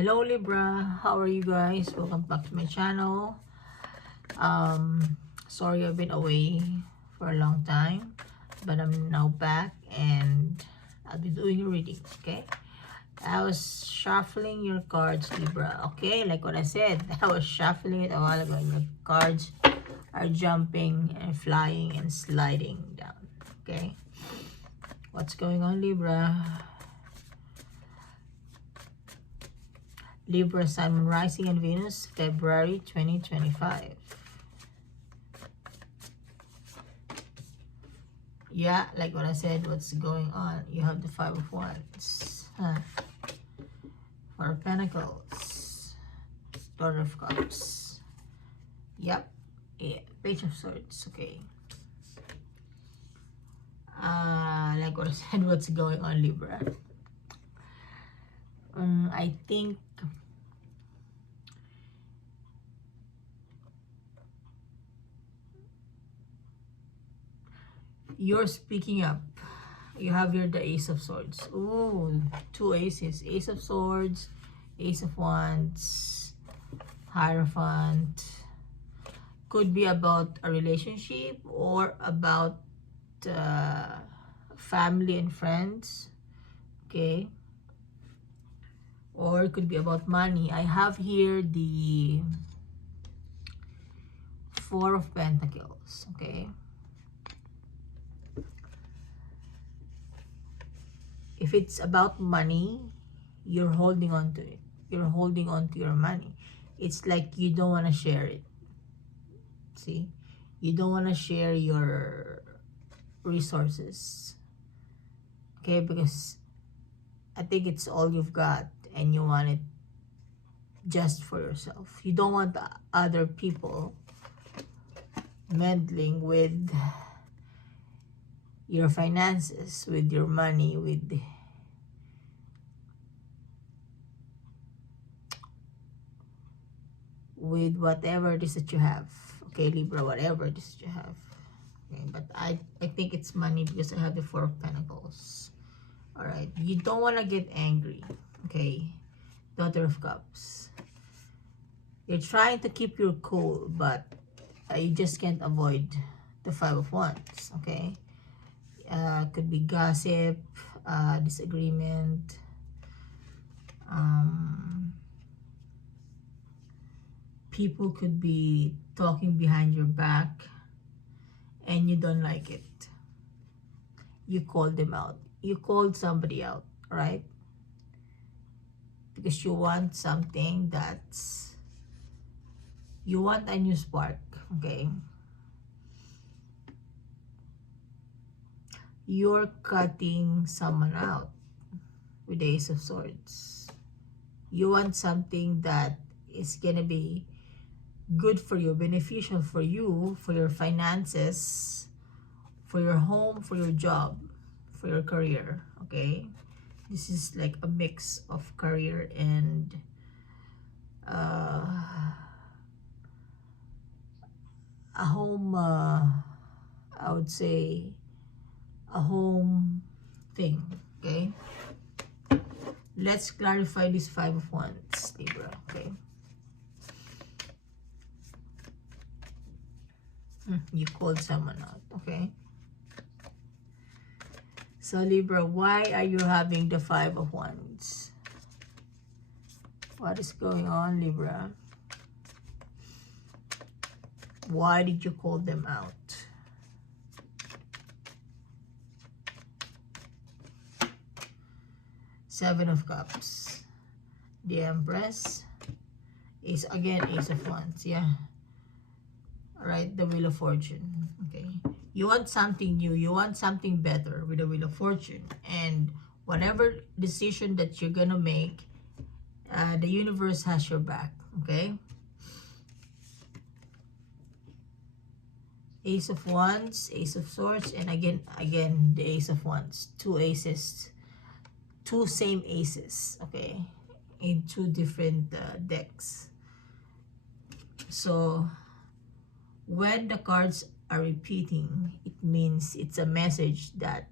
Hello Libra, how are you guys? Welcome back to my channel. Sorry I've been away for a long time, but I'm now back and I'll be doing a reading, okay? I was shuffling your cards, Libra, okay? Like what I said, I was shuffling it a while ago and your cards are jumping and flying and sliding down, okay? What's going on, Libra? Libra, Sun, Moon, Rising, and Venus, February 2025. Yeah, like what I said, what's going on? You have the Five of Wands, Four of Pentacles, Daughter of Cups. Yep, yeah. Page of Swords. Okay. Like what I said, what's going on, Libra? I think you're speaking up. You have here the Ace of Swords. Ooh, two aces. Ace of Swords, Ace of Wands, Hierophant. Could be about a relationship or about family and friends. Okay. Or it could be about money. I have here the Four of Pentacles. Okay. If it's about money, you're holding on to it. You're holding on to your money. It's like you don't want to share it. See? You don't want to share your resources. Okay? Because I think it's all you've got and you want it just for yourself. You don't want other people meddling with your finances, with your money, with whatever it is that you have. Okay, Libra, whatever it is that you have. Okay, but I think it's money because I have the Four of Pentacles. Alright, you don't want to get angry. Okay, Daughter of Cups. You're trying to keep your cool, but you just can't avoid the Five of Wands. Okay, could be gossip, disagreement, people could be talking behind your back and you don't like it. You called them out. You called somebody out, right? Because you want something that's, you want a new spark, okay? You're cutting someone out with the Ace of Swords. You want something that is gonna be good for you, beneficial for you, for your finances, for your home, for your job, for your career, okay? This is like a mix of career and a home, I would say a home thing, okay? Let's clarify this Five of Wands, Libra, okay? You called someone out, okay? So Libra, why are you having the Five of Wands? What is going on, Libra? Why did you call them out? Seven of Cups, the Empress, is again Ace of Wands, yeah. Alright, the Wheel of Fortune, okay. You want something new, you want something better with the Wheel of Fortune, and whatever decision that you're gonna make, the universe has your back, okay? Ace of Wands, Ace of Swords, and again the Ace of Wands. Two aces, two same aces, okay, in two different decks. So when the cards are repeating, it means it's a message that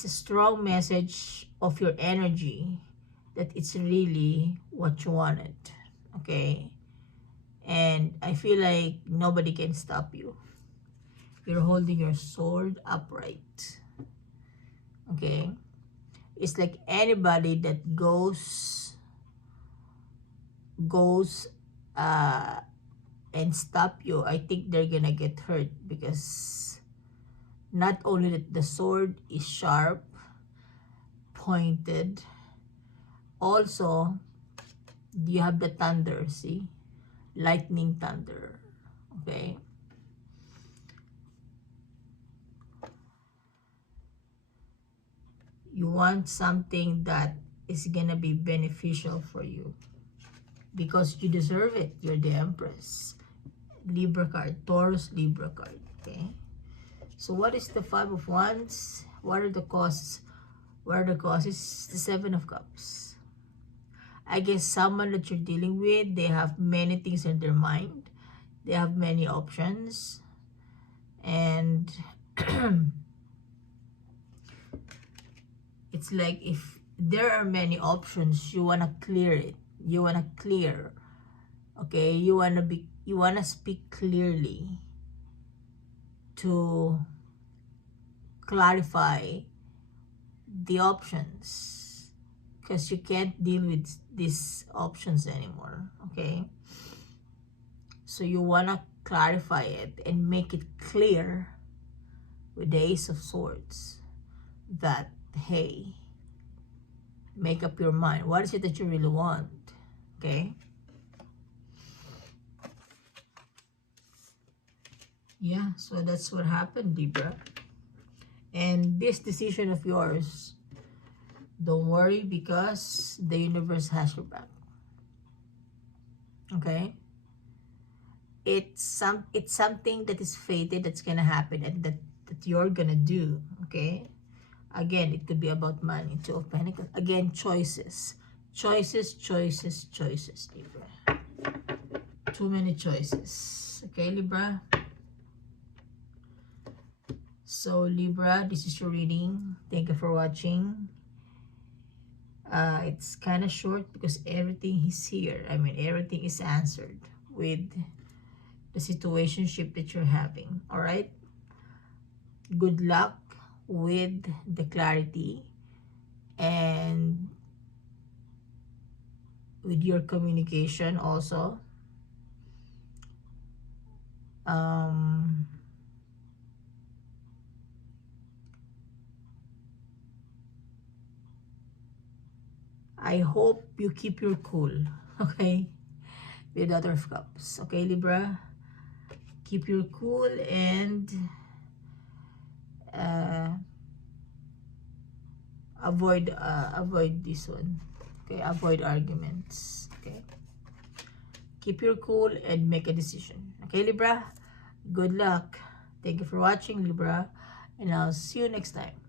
it's a strong message of your energy that it's really what you wanted, okay? And I feel like nobody can stop you. You're holding your sword upright, okay? It's like anybody that goes and stop you, I think they're gonna get hurt, because not only that the sword is sharp, pointed, also you have the thunder, see? Lightning thunder, okay? You want something that is gonna be beneficial for you, because you deserve it. You're the Empress. Libra card, Taurus Libra card, okay? So what is the Five of Wands? What are the causes? What are the causes? The Seven of Cups. I guess someone that you're dealing with, they have many things in their mind. They have many options. And it's like if there are many options, you want to clear it. You want to clear. Okay? You want to speak clearly to clarify the options, because you can't deal with these options anymore, okay? So you want to clarify it and make it clear with the Ace of Swords that, hey, make up your mind. What is it that you really want, okay? Yeah, so that's what happened, Libra. And this decision of yours, don't worry, because the universe has your back. Okay? It's something that is fated, that's gonna happen, and that you're gonna do. Okay? Again, it could be about money. Two of Pentacles. Again, choices. Choices, choices, choices, Libra. Too many choices. Okay, Libra? So, Libra, this is your reading. Thank you for watching. It's kind of short because everything is here. I mean, everything is answered with the situationship that you're having. All right? Good luck with the clarity and with your communication also. I hope you keep your cool, okay? With the Daughter of Cups, okay, Libra? Keep your cool and avoid this one, okay? Avoid arguments, okay? Keep your cool and make a decision, okay, Libra? Good luck. Thank you for watching, Libra, and I'll see you next time.